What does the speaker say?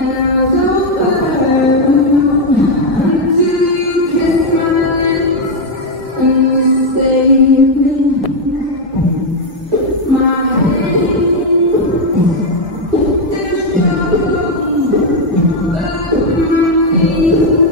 And I was over until you kissed my lips and you saved me. My hand, there's trouble under my feet.